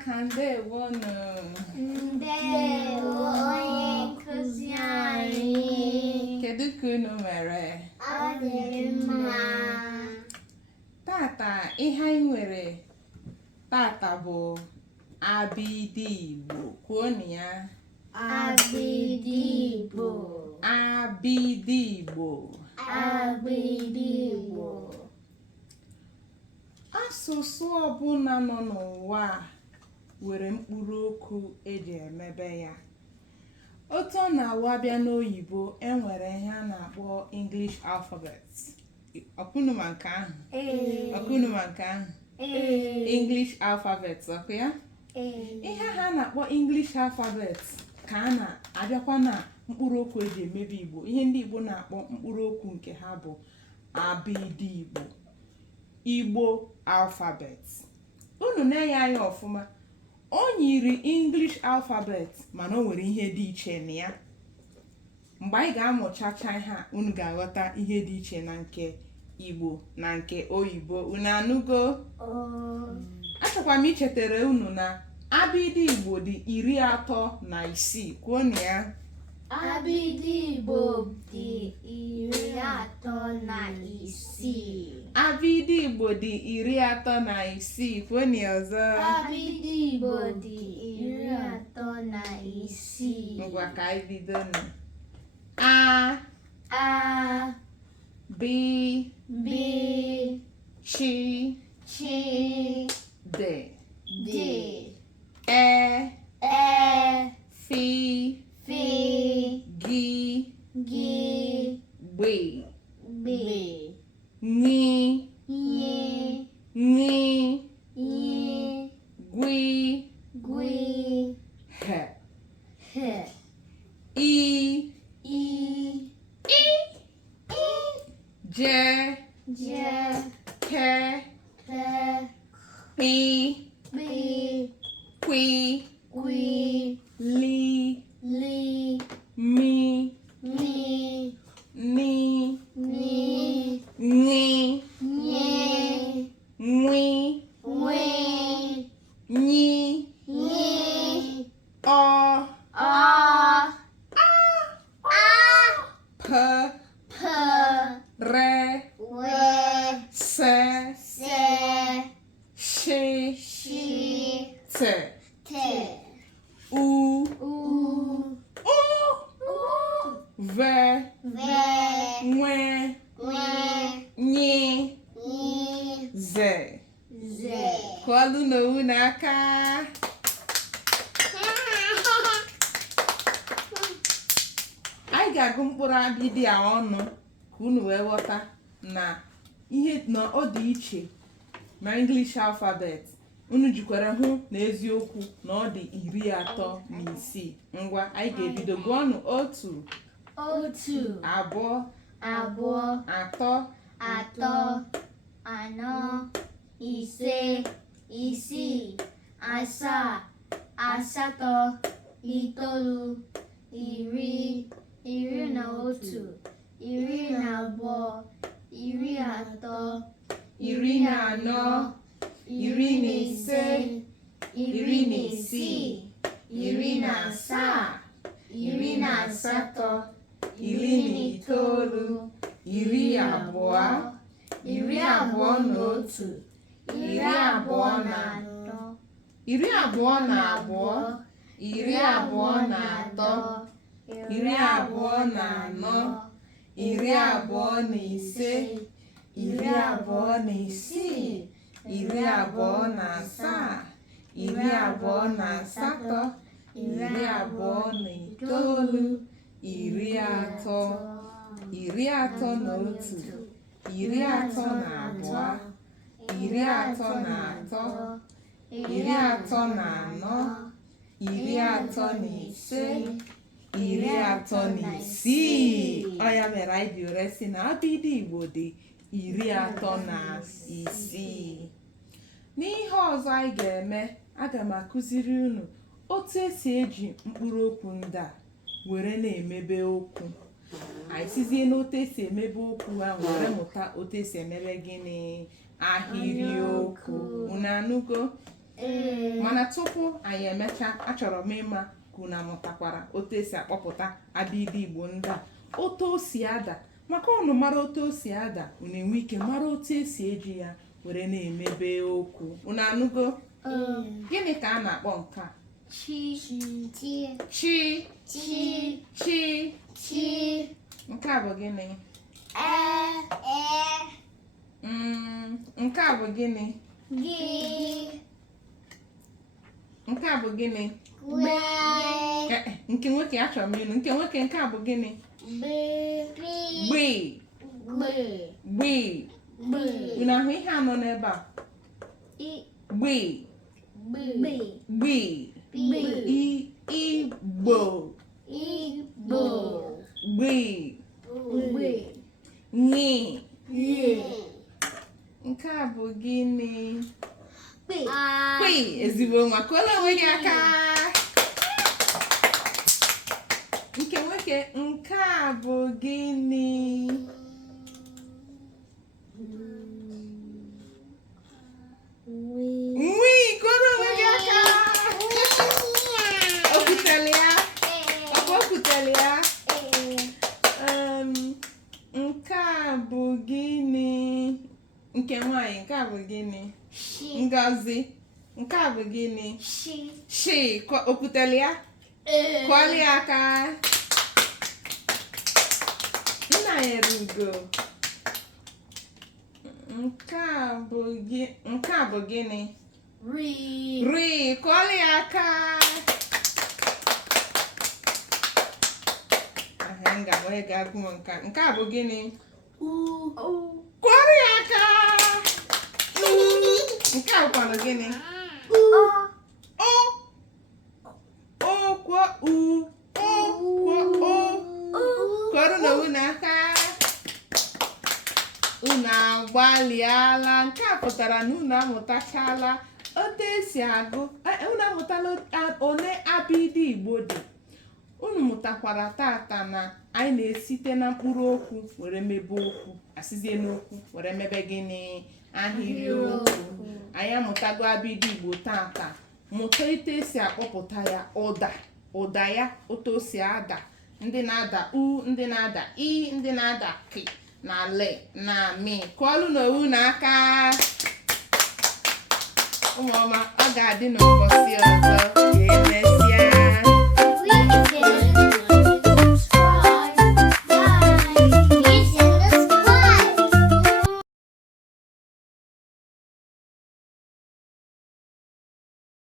Amaka ndewonu. Ndewo onye nkụzi anyị. Kedu ka unu mere? Ọ dị mma. Tata ihe anyị nwere tata bụ abịdị Igbo. Kwuonu ya. Abịdị Igbo. Abịdị Igbo. Abịdị Igbo. Asụsụ ọbụla nọ n'ụwa nwere mkpụrụ okwu eji emebe ya. Otu ọ na-awụ abịa n'oyibo enwere ihe a na-akpọ English alphabet. Ọkụnụ ma nke ahụ? Ọkụnụ ma nke ahụ? English alphabet, ọkụ ya? Ihe ha na-akpọ English alphabet ka a na-abịakwa na mkpụrụ okwu eji emebe Igbo. Ihe ndị Igbo na-akpọ mkpụrụ okwu nke ha bụ abịdị Igbo. Igbo alphabet. Unu na-enye anya ọfụma. O yiri English alphabet mana o nwere ihe dị iche na ya. Mgbe anyị ga-amụchacha ihe a, unu ga-aghọta ihe dị iche na nke Igbo na nke oyibo. Unu anụgo? Achọkwa m ichetara unu na abịdị Igbo dị 36. Kwuonu ya. Abịdị Igbo dị 36. Abịdị Igbo dị 36. Kwuonu ya ọzọ. Abịdị Igbo dị 36. Ngwa ka anyị bido nụ. A B Ch D E F G B Ng Gwi H I J K P Qui Li Mi Ni Ngi Ngwi Nyi O P Re Se Shi Te U Ve Nwe Nyi Ze. Kụọlụ n'owu n'aka. Anyị ga-agụ mkpụrụ abịdị a ọnụ ka unu wee ghọta na ihe na ọ dị iche na English alphabet. Unu jikwara hụ n'eziokwu na ọ dị 36. Ngwa anyị ga-ebido gụọnụ 1 2 3 4 5 6 7 8 9 10 11 12 13 14 15 16 17 18 19 20 21 ọ ya mere anyị ji were sị na abịdị Igbo dị 36. N'ihe ọzọ anyị ga-eme, aga m akụziri unu otu esi eji mkpụrụ okwu ndị a were na-emebe okwu. Anyị sizie n'otu esi emebe okwu ha were mụta otu esi emebe gịnị ahịrịokwu. Unu anụgo? mana tupu anyị emecha achọrọ m ịma ka unu amụtakwara otu esi akpọpụta abịdị Igbo ndị a, otu o si ada. Maka unu mara otu o si ada, unu enwe ike mara otu esi eji ya were na-emebe okwu. Unu anụgo? Gịnị ka a na-akpọ nke a? Chi. Nke a bụ gịnị? Nke a bụ gịnị? Nke a bụ gịnị? Nke nwoke achọrọ m ịnụ. Nke nwoke, nke a bụ gịnị? Gbi. Unu ahụ ihe anọ n'ebe a? Gbi. Igbo. Gbi. Nyi. Nke a bụ gịnị? Kwi. Ezigbo nwa, kụọla onwe gị aka. Nke nwoke, nke a bụ gịnị? Nwi, kụọla onwe gị aka. O kwutere ya? O kwutere ya? Nke a bụ gịnị? Nke nwaanyị, nke a bụ gịnị? Ngozi. Nke a bụ gịnị? Shi. O kwutere ya? Kụọla ya aka. Nna ya Ugo. Nke a bụ gịnị? Ri. Kụọla ya aka. Nke a bụ gịnị? Kụọla ya aka. Nke a bụkwanụ gịnị? Kụọrọ na unu aka. Unu agbalịala. Nke a pụtara na unu amụtachala otu esi agụ. Unu amụtala ole abịdị Igbo dị. Unu mụtakwara tata na anyị na-esite na mkpụrụ okwu were mebe okwu, asizie n'okwu were mebe gịnị? Ahịrịokwu. Anyị amụtago abịdị Igbo tata, mụta etu esi akpọpụta ya, ụda ya, otu o si ada. Ndị na-ada u, ndị na-ada i, ndị na-ada k na le na mi. Kụọlụ n'owu n'aka. Ụmụọma, ọ ga-adị n'ụbọchị ọzọ. Ga-emesịa.